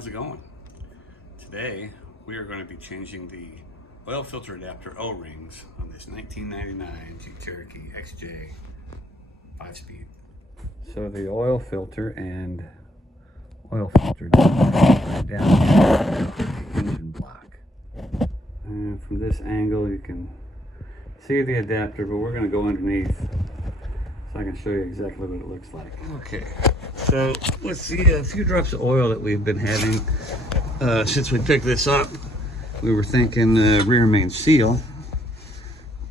how's it going? Today we are going to be changing the oil filter adapter O-rings on this 1999 Jeep Cherokee XJ 5-speed. So the oil filter and oil filter down the engine block. And from this angle you can see the adapter, but we're going to go underneath so I can show you exactly what it looks like. Okay, so let's see a few drops of oil that we've been having since we picked this up. We were thinking rear main seal,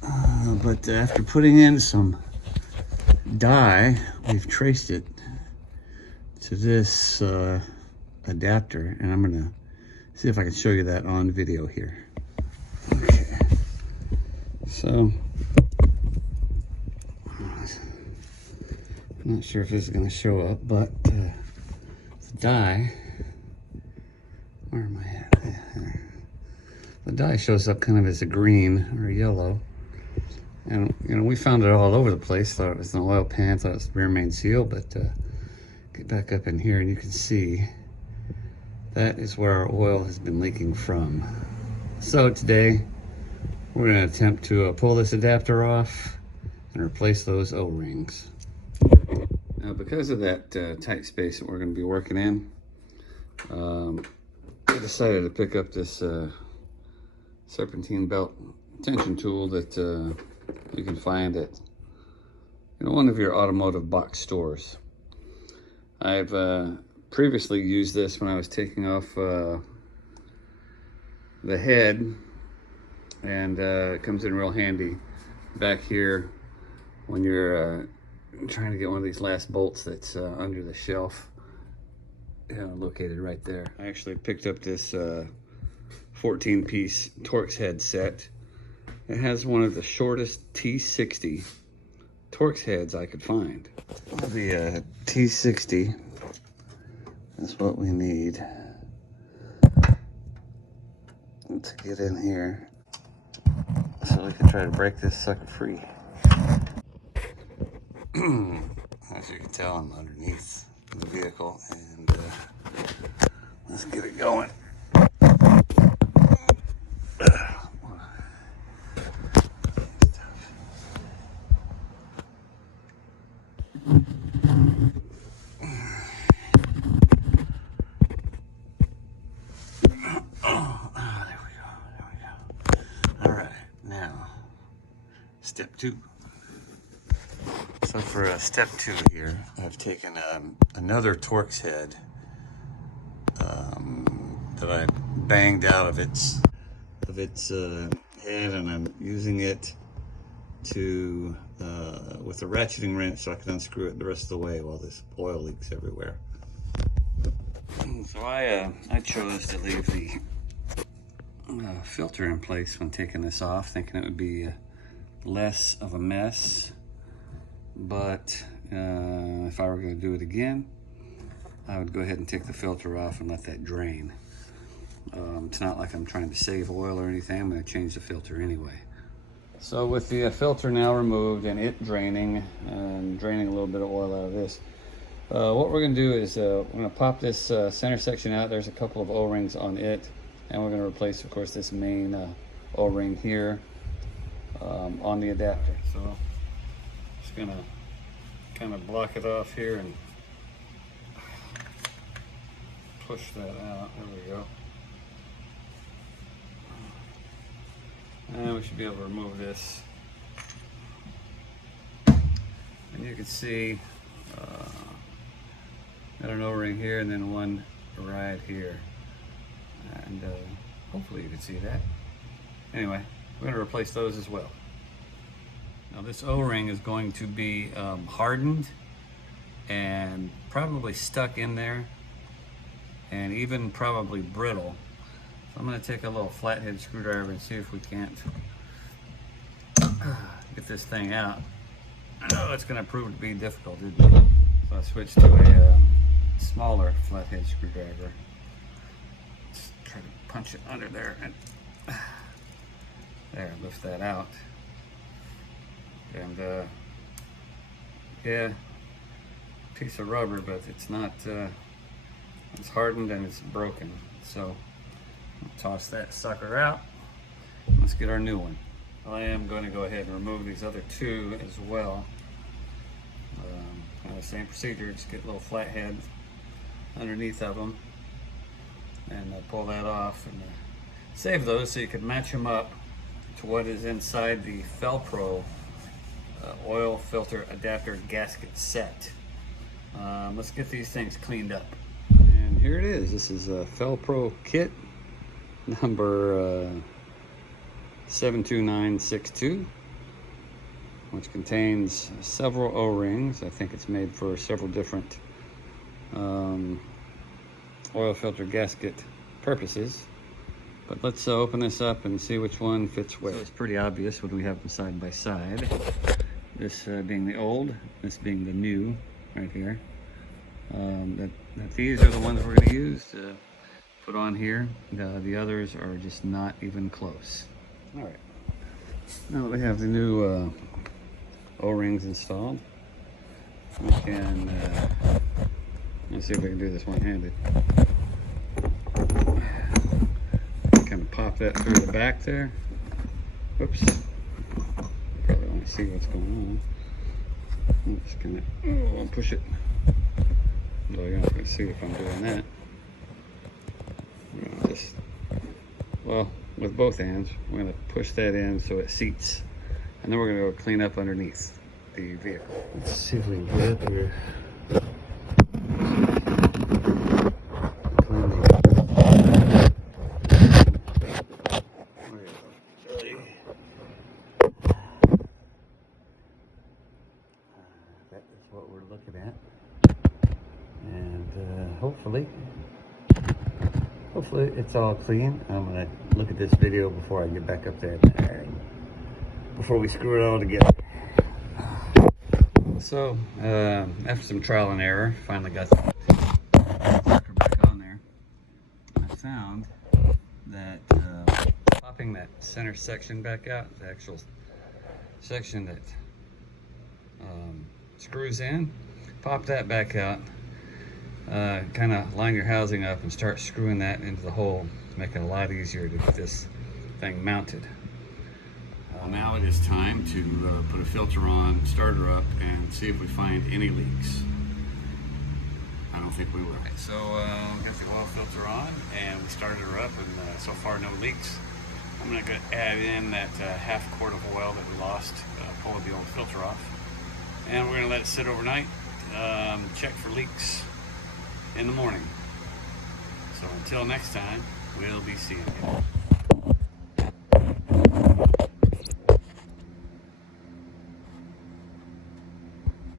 but after putting in some dye, we've traced it to this adapter, and I'm gonna see if I can show you that on video here. Okay, so I'm not sure if this is going to show up, but the dye, where am I at? There. The dye shows up kind of as a green or a yellow. And, you know, we found it all over the place. Thought it was an oil pan, thought it was the rear main seal, but get back up in here and you can see that is where our oil has been leaking from. So today, we're going to attempt to pull this adapter off and replace those O-rings. Now, because of that tight space that we're going to be working in, I decided to pick up this serpentine belt tension tool that you can find at one of your automotive box stores. I've previously used this when I was taking off the head, and it comes in real handy back here when you're trying to get one of these last bolts that's under the shelf, located right there. I actually picked up this 14-piece Torx head set. It has one of the shortest T60 Torx heads I could find. The T60 is what we need to get in here so we can try to break this sucker free. As you can tell, I'm underneath the vehicle, and let's get it going. There we go. All right, now step 2. So for step 2 here, I've taken another Torx head that I banged out of its head, and I'm using it to with a ratcheting wrench so I can unscrew it the rest of the way while this oil leaks everywhere. So I chose to leave the filter in place when taking this off, thinking it would be less of a mess. But if I were going to do it again, I would go ahead and take the filter off and let that drain. It's not like I'm trying to save oil or anything. I'm going to change the filter anyway. So with the filter now removed and it draining, and draining a little bit of oil out of this, what we're going to do is we're going to pop this center section out. There's a couple of O-rings on it, and we're going to replace, of course, this main O-ring here on the adapter. So just going to kind of block it off here and push that out. There we go. And we should be able to remove this. And you can see got an O-ring here and then one right here. And hopefully you can see that. Anyway, we're going to replace those as well. Now this O-ring is going to be hardened and probably stuck in there, and even probably brittle. So I'm going to take a little flathead screwdriver and see if we can't get this thing out. I know it's going to prove to be difficult, isn't it? So I switched to a smaller flathead screwdriver. Just try to punch it under there and there, lift that out. And yeah, piece of rubber, but it's not It's hardened and it's broken. So I'll toss that sucker out. Let's get our new one. I am going to go ahead and remove these other two as well. Kind of the same procedure, just get a little flathead underneath of them and pull that off and save those so you can match them up to what is inside the Felpro oil filter adapter gasket set. Let's get these things cleaned up. And here it is. This is a Felpro kit number 72962, which contains several O-rings. I think it's made for several different oil filter gasket purposes. But let's open this up and see which one fits where. So it's pretty obvious when we have them side by side. This being the old, this being the new right here. That these are the ones we're going to use to put on here. The others are just not even close. All right. Now that we have the new O-rings installed, we can let's see if we can do this one-handed. Kind of pop that through the back there. Oops. Probably want to see what's going on. I'm just gonna push it. Though you're not gonna see if I'm doing that. I'm gonna just, well, with both hands, we're gonna push that in so it seats, and then we're gonna go clean up underneath the vehicle. Let's see if we can get up here. That is what we're looking at, and hopefully it's all clean. I'm gonna look at this video before I get back up there, before we screw it all together. So after some trial and error, finally got the sucker back on there. I found that popping that center section back out, the actual section that screws in, pop that back out, kind of line your housing up and start screwing that into the hole to make it a lot easier to get this thing mounted. Now it is time to put a filter on, start her up, and see if we find any leaks. I don't think we will. Right, so we got the oil filter on and we started her up, and so far no leaks. I'm going to add in that half quart of oil that we lost, pulling the old filter off. And we're going to let it sit overnight, check for leaks in the morning. So until next time, we'll be seeing you.